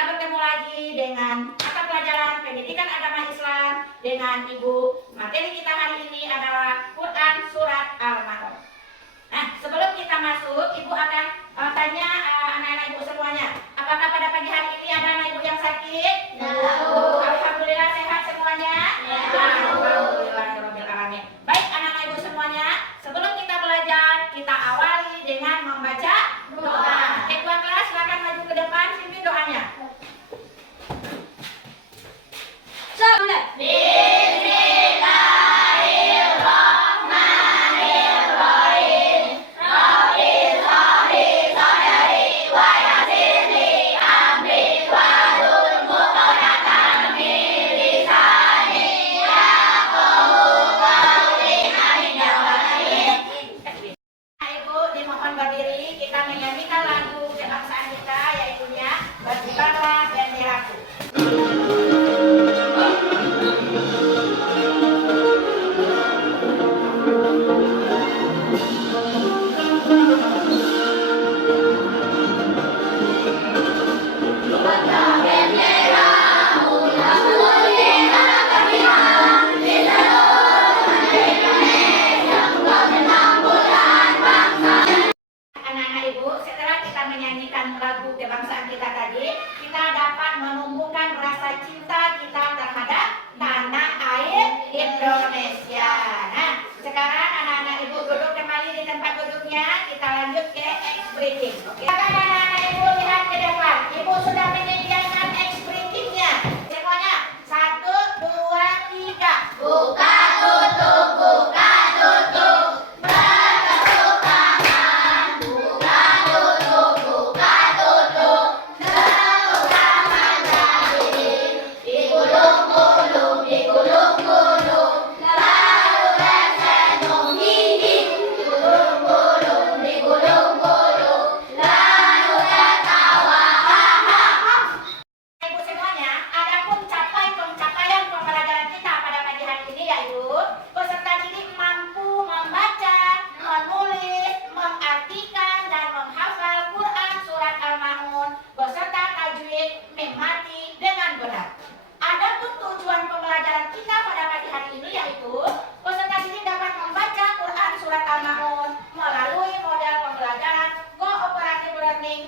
kita bertemu lagi dengan mata pelajaran pendidikan agama Islam dengan Ibu. Materi kita hari ini adalah Quran Surat Al-Ma'un. Nah, sebelum kita masuk, Ibu akan tanya anak-anak Ibu semuanya. Apakah pada pagi hari ini ada anak Ibu yang sakit? Alhamdulillah sehat semuanya? Alhamdulillahirobbilalamin. Baik anak-anak Ibu semuanya, sebelum kita belajar, kita awali dengan membaca doa. Ketua kelas silakan maju ke depan, pimpin doanya. Lagu kebangsaan kita tadi, kita dapat menumbuhkan rasa cinta kita terhadap tanah air Indonesia. Nah, sekarang anak-anak Ibu duduk kembali di tempat duduknya. Kita lanjut ke exbriefing. Oke, anak-anak Ibu lihat ke depan. Ibu sudah menyediakan exbriefingnya. Semuanya, 1, 2, 3. Buka tutup, buka tutup.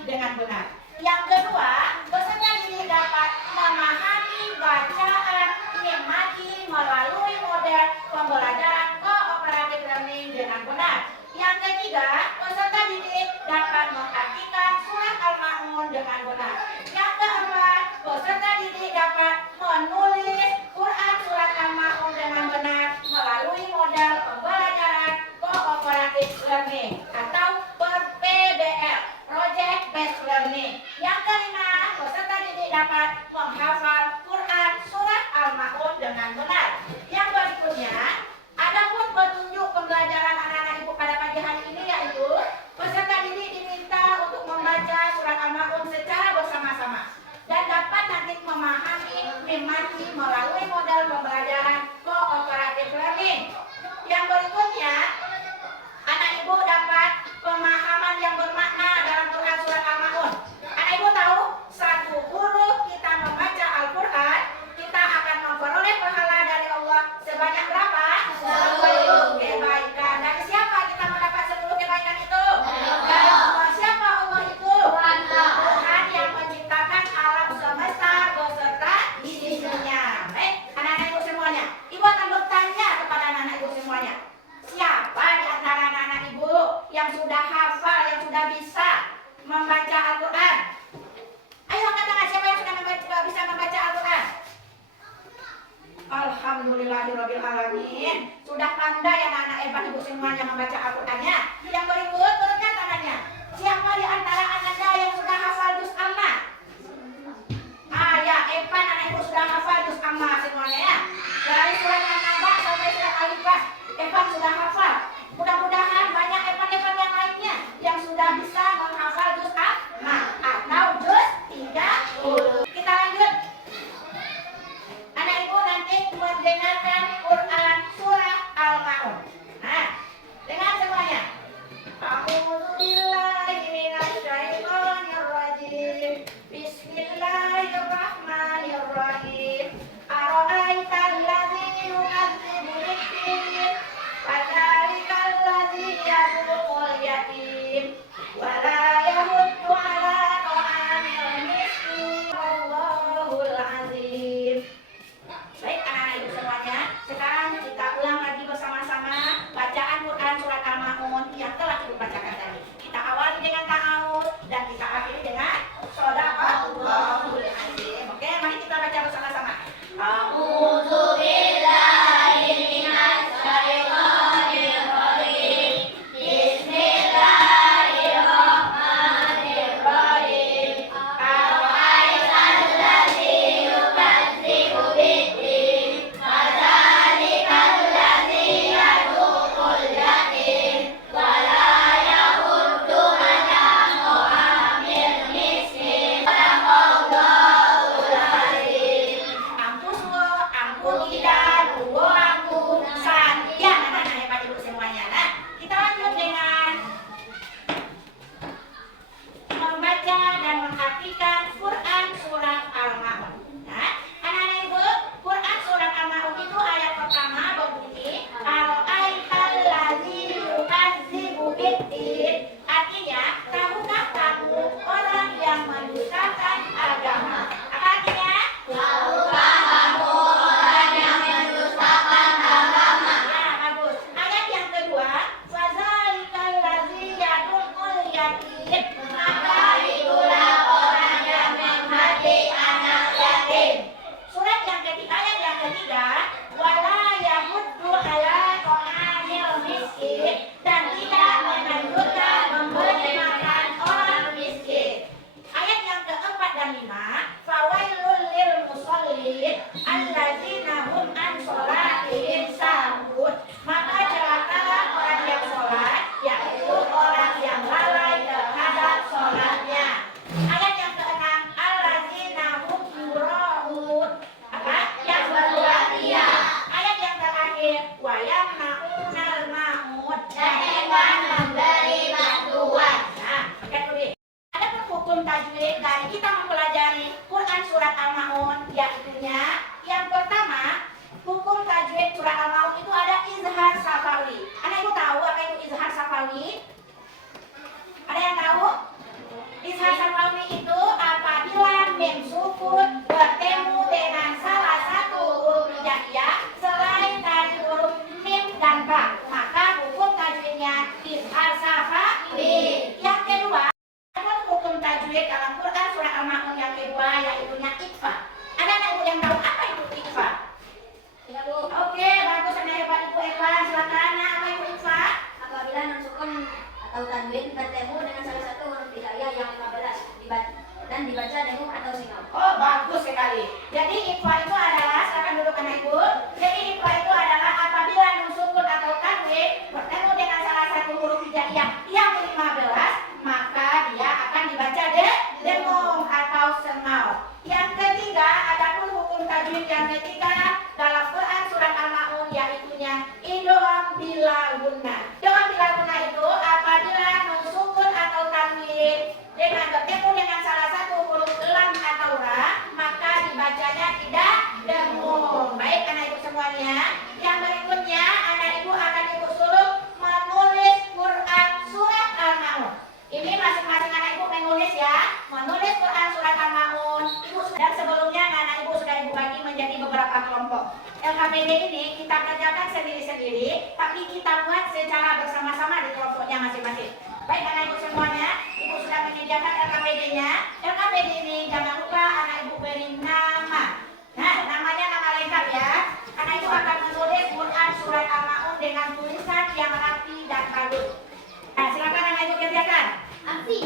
Dengan benar. Yang kedua, peserta didik dapat memahami bacaan memati melalui model pembelajaran kooperatif learning dengan benar. Yang ketiga, peserta didik dapat mengartikan surat Al-Ma'un dengan benar. Yang keempat, peserta didik dapat menulis Quran surat Al-Ma'un dengan benar melalui model pembelajaran kooperatif learning atau PBL. Project Based Learning. Yang kelima, peserta didik dapat menghafal Quran Surat Al-Ma'un dengan benar. Yang berikutnya, adapun petunjuk pembelajaran anak-anak Ibu pada pagi hari ini yaitu peserta didik diminta untuk membaca Surat Al-Ma'un secara bersama-sama dan dapat nanti memahami memati melalui model pembelajaran kooperatif learning. Yang berikutnya, anak Ibu dapat pemahaman yang bermakna dalam Quran Surat Al-Ma'un. Anak Ibu tahu, satu huruf kita membaca Al-Quran, kita akan memperoleh pahala dari Allah sebanyak berapa? 10 kebaikan. Dari siapa kita mendapat 10 kebaikan itu? Dari Allah. Siapa Allah itu? Tuhan yang menciptakan alam semesta beserta isinya. Baik, anak-anak Ibu semuanya. Ibu akan bertanya kepada anak-anak Ibu semuanya. Siapa di antara anak-anak Ibu yang sudah hafal, yang sudah bisa membaca Al-Quran? Ayo angkat tangan, siapa yang sudah bisa membaca Al-Quran? Alhamdulillahirobbilalamin. Sudah pandai anak-anak hebat Ibu semuanya membaca Al-Qurannya. Yang berikut, turunkan tangannya. Siapa di antara Anda yang sudah hafal juz Amma? Ya, Evan anak Ibu sudah hafal juz Amma semuanya ya. Dari surat An-Naba sampai surat Al-Ikhlas, Evan sudah hafal. Mudah-mudahan banyak Evan-Evan yang lainnya yang sudah bisa menghafal juz Amma atau juz 30. Kita lanjut. Anak Ibu nanti mendengarkan Quran Surah Al-Ma'un. Nah, dengar semuanya. itunya. Yang pertama, hukum tajwid surah Al-Maun itu ada izhar safawi. Anak ibu tahu apa itu izhar safawi? Ada yang tahu? Izhar safawi itu apabila mim sukun bertemu dengan salah satu huruf hijaiyah selain dari huruf mim dan ba, maka hukum tajwidnya izhar safawi. Yang kedua, ada hukum tajwid dalam Quran surah Al-Maun yang kedua yaitu ikfa. Ada anak ibu yang tahu apa itu ikfa? Ya, Bu. Oke, bagus, anak hebat Ibu Eva. Silakan. Nah, apa itu ikfa? Apabila nun sukun atau tanwin bertemu dengan salah satu huruf hijaiyah yang 15 dan dibaca dengung atau singau. Oh, bagus sekali. Jadi ikfa itu adalah, silakan duduk anak ibu. Jadi ikfa itu adalah apabila nun sukun atau tanwin bertemu dengan salah satu huruf hijaiyah yang 15, maka dia akan dibaca dengung atau sengau. Yang ketiga, adapun hukum tajwid yang ketiga dalam Quran surat Al-Maun yaitunya idgham bila gunna. Idgham bila gunna itu apabila nun sukun atau tanwin dengan bertemu dengan salah satu huruf lam atau ra, maka dibacanya tidak dengung. Baik anak ibu semuanya. Yang berikutnya anak ibu akan ibu suruh menulis Quran surat Al-Maun. Ini masing-masing anak ibu menulis ya, menulis Quran surat Al-Maun. Ibu sudah sebelumnya anak ibu sudah ibu bagi menjadi beberapa kelompok. LKPD ini kita kerjakan sendiri-sendiri, tapi kita buat secara bersama-sama di kelompoknya masing-masing. Baik anak ibu semuanya, ibu sudah menyediakan LKPD-nya. LKPD ini jangan lupa anak ibu beri nama. Nah, namanya nama lengkap ya. Anak ibu akan menulis Quran surat Al-Maun dengan tulisan yang rapi dan bagus. Nah, silakan anak ibu kerjakan. Aksi.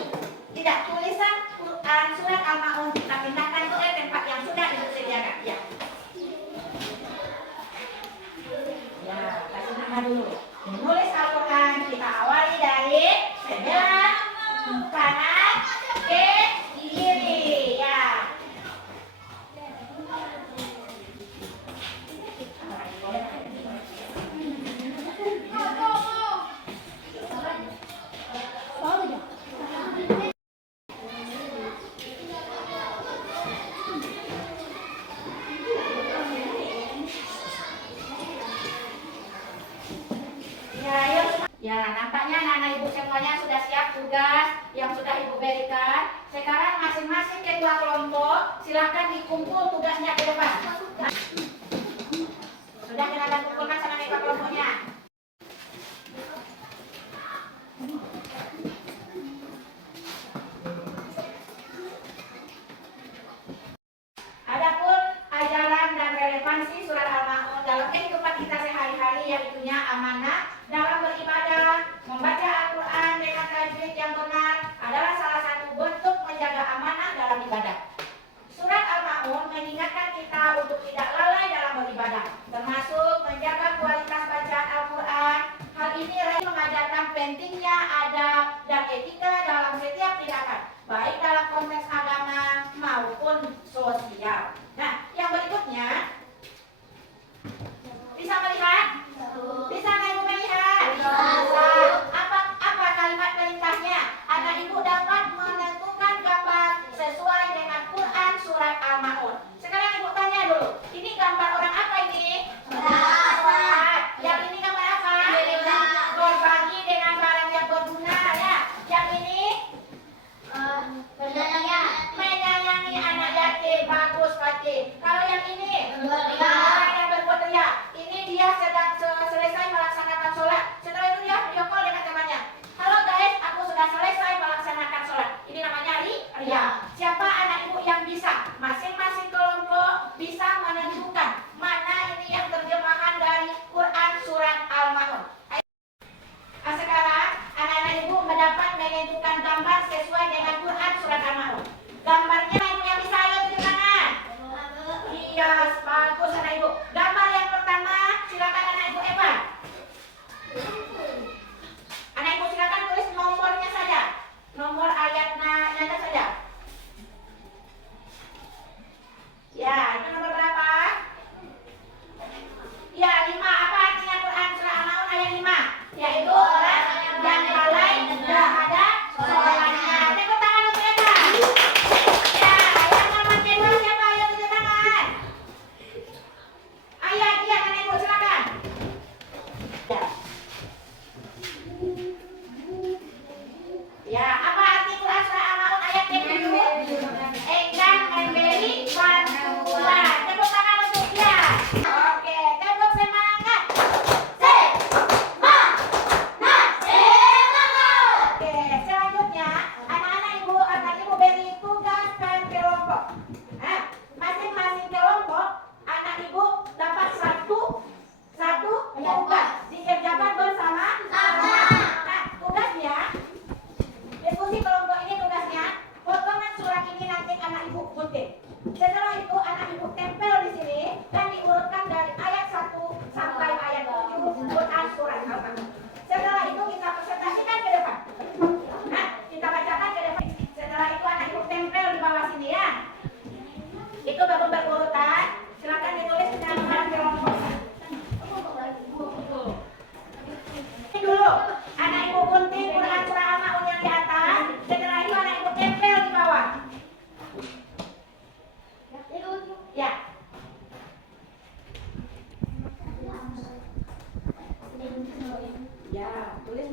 Tidak, tulisan Quran surat Al-Maun kita pindahkan ke tempat yang sudah ibu sediakan. Ya. Ya, kasih nama dulu. Menulis Al-Quran kita awali dari sebelah kanan ke kiri. Ya. Ya, nampaknya anak ibu semuanya sudah siap tugas yang sudah ibu berikan. Sekarang masing-masing ketua kelompok silakan dikumpul tugasnya ke depan. Sudah kita kumpulkan sama ketua kelompoknya. Adapun ajaran dan relevansi surat Al-Maun dalam kehidupan kita sehari-hari yaitunya amanah dalam beribadah, membaca Al-Quran dengan tajwid yang benar adalah salah satu bentuk menjaga amanah dalam ibadah. Surat Al-Maun mengingatkan kita untuk tidak lalai dalam beribadah, termasuk menjaga kualitas bacaan Al-Quran. Hal ini mengajarkan pentingnya adab dan etika dalam setiap tindakan, baik dalam konteks agama maupun sosial. Nah, yang berikutnya bisa melihat? Bisa nggak ibu melihat? Bisa. Apa kalimat perintahnya? Anak ibu dapat menentukan gambar sesuai dengan Quran surat Al-Maun. Sekarang ibu tanya dulu, ini gambar orang apa ini? Pesawat. Yang ini gambar apa? Berbagi dengan barang yang berguna ya. Yang ini? Berjalan.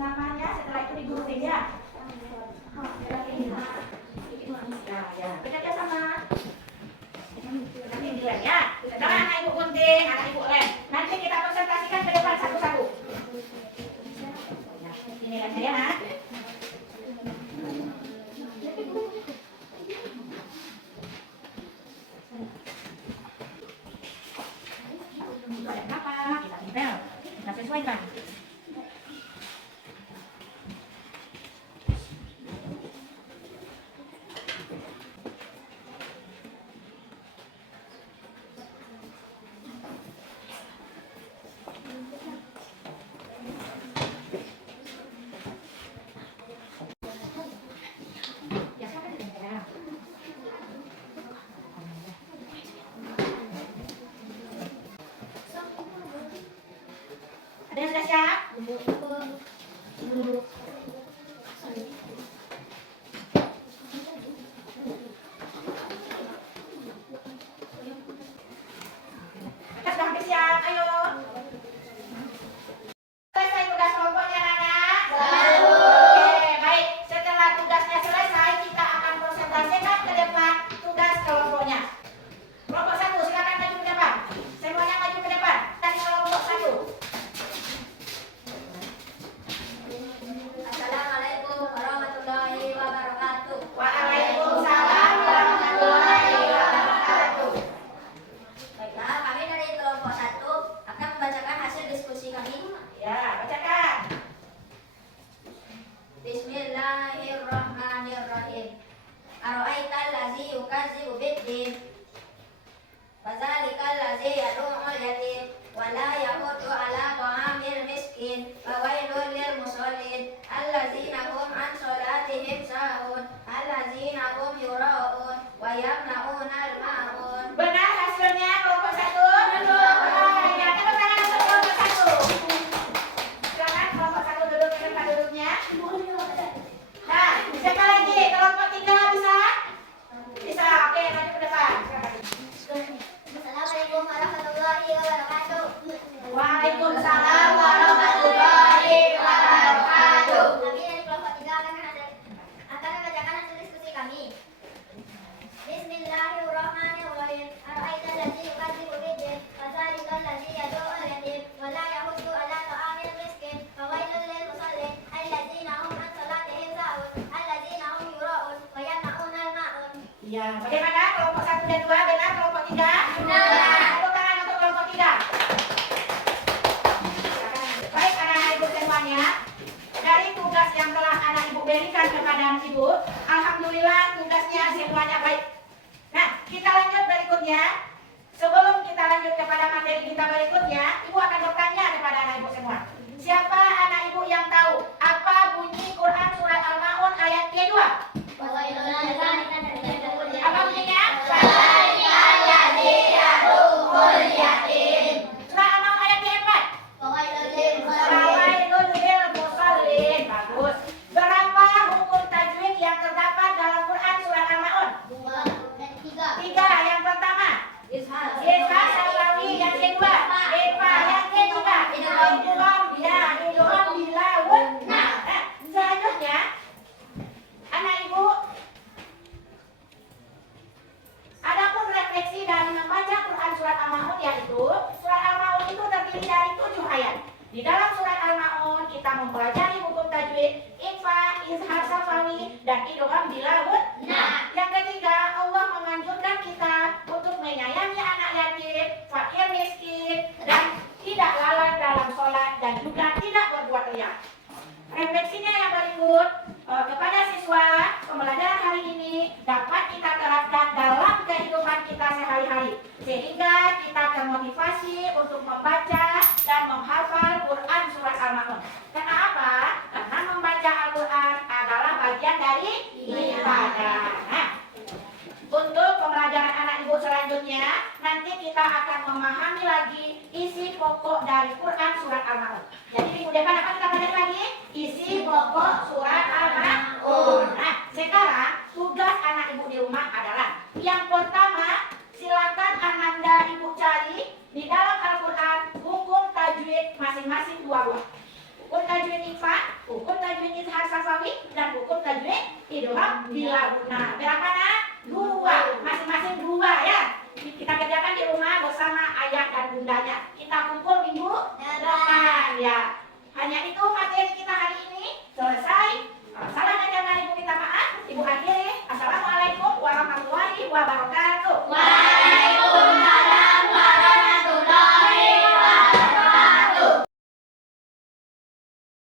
namanya, setelah itu digurutin ya. Nah, ya, bekerja sama. Nanti dilihat ya. Setelah anak ibu gunting, anak ibu lem. Nanti kita presentasikan ke depan satu-satu. Nah, ini kan saya, Nak. Ada berapa? Kita tempel. Kita sesuaikan. Ya, siapa di tempel? Ada yang sudah siap? Kita sudah hampir siap, ayo. Selesai tugas kelompoknya, anak? Oke, baik. Setelah tugasnya selesai, kita akan presentasikan ke depan tugas kelompoknya. Kelompok 1, silakan maju ke depan. Semuanya maju ke depan. Dari kelompok 1. Assalamualaikum warahmatullahi wabarakatuh. Waalaikumsalam warahmatullahi wabarakatuh. Baiklah, kami dari kelompok 1 akan membacakan hasil diskusi kami. Ya, bacakan. Bismillahirrahmanirrahim. Ara'aital ladzi yukadzibu bid-din fadzalikal ladzi yad'u'ul yatim wa la yahuddu 'ala ta'amil miskin fawailul lil musallin alladzina hum 'an shalatihim sahun alladzina hum yura'un wa yamna'unal ma'un. Benar hasilnya kelompok 1? Benar. Ya, tepuk tangan untuk kelompok 1. Silakan kelompok 1 duduk di tempat duduknya. Nah, siapa lagi? Kelompok 3 bisa? Bisa. Oke, maju ke depan. Silakan. Assalamualaikum warahmatullahi wabarakatuh. Waalaikumsalam warahmatullahi wabarakatuh. Kami dari kelompok 3 akan membacakan hasil diskusi kami. Bismillahirrahmanirrahim. Ara'aital ladzi yukadzibu bid-din fadzalikal ladzi yad'u'ul yatim wa la yahuddu 'ala ta'amil miskin fawailul lil musallin alladzina hum 'an shalatihim sahun alladzina hum yura'un wa yamna'unal ma'un. Ya, bagaimana kelompok 1 dan 2? Benar kelompok 3? Benar. Tepuk tangan untuk kelompok 3. Baik anak-anak ibu semuanya, dari tugas yang telah anak ibu berikan kepada ibu, alhamdulillah tugasnya semuanya baik. Nah, kita lanjut berikutnya. Sebelum kita lanjut kepada materi kita berikutnya, ibu akan bertanya kepada anak ibu semua. Siapa anak ibu yang tahu apa bunyi Quran surat Al-Maun ayat kedua? Apa bunyinya? Surat Al-Maun ayat keempat. Fawailun lil musallin. Bagus. Berapa hukum tajwid yang terdapat dalam Quran surat Al-Maun? 3. Yang pertama, Izhar Sabawi. Yang kedua, Ifa. Yang ketiga, Idgham. Ya, idgham bilawun. Nah, selanjutnya anak ibu, adapun refleksi dari membaca Quran surat Al-Maun, yaitu surat Al-Maun itu terdiri dari 7 ayat. Di dalam surat Al-Maun kita mempelajari hukum tajwid, ikhfa, izhar safawi, dan idgham bilawun. Yang ketiga, Allah menganjurkan kita untuk menyayangi anak yatim, fakir miskin, dan tidak lalai dalam sholat, dan juga tidak berbuat riya. Refleksinya yang berikut, kepada siswa, pembelajaran hari ini dapat kita terapkan dalam kehidupan kita sehari-hari, sehingga kita termotivasi untuk membaca dan menghafal Quran surat Al-Maun. Karena apa? Karena membaca Al-Quran adalah bagian dari ibadah. Nah, untuk pembelajaran anak ibu selanjutnya, nanti kita akan memahami lagi isi pokok dari Quran surat Al-Maun. Jadi minggu depan apa kita pelajari lagi? Isi pokok surat Al-Maun. Nah, sekarang tugas anak ibu di rumah adalah yang pertama, silakan Ananda ibu cari di dalam Al-Quran hukum tajwid masing-masing 2 buah. Hukum tajwid ikhfa, nafawi dan hukum tajwid idgham bila guna. Berapa nak? 2, masing-masing 2 ya. Kita kerjakan di rumah bersama ayah dan bundanya. Kita kumpul minggu depan ya. Hanya itu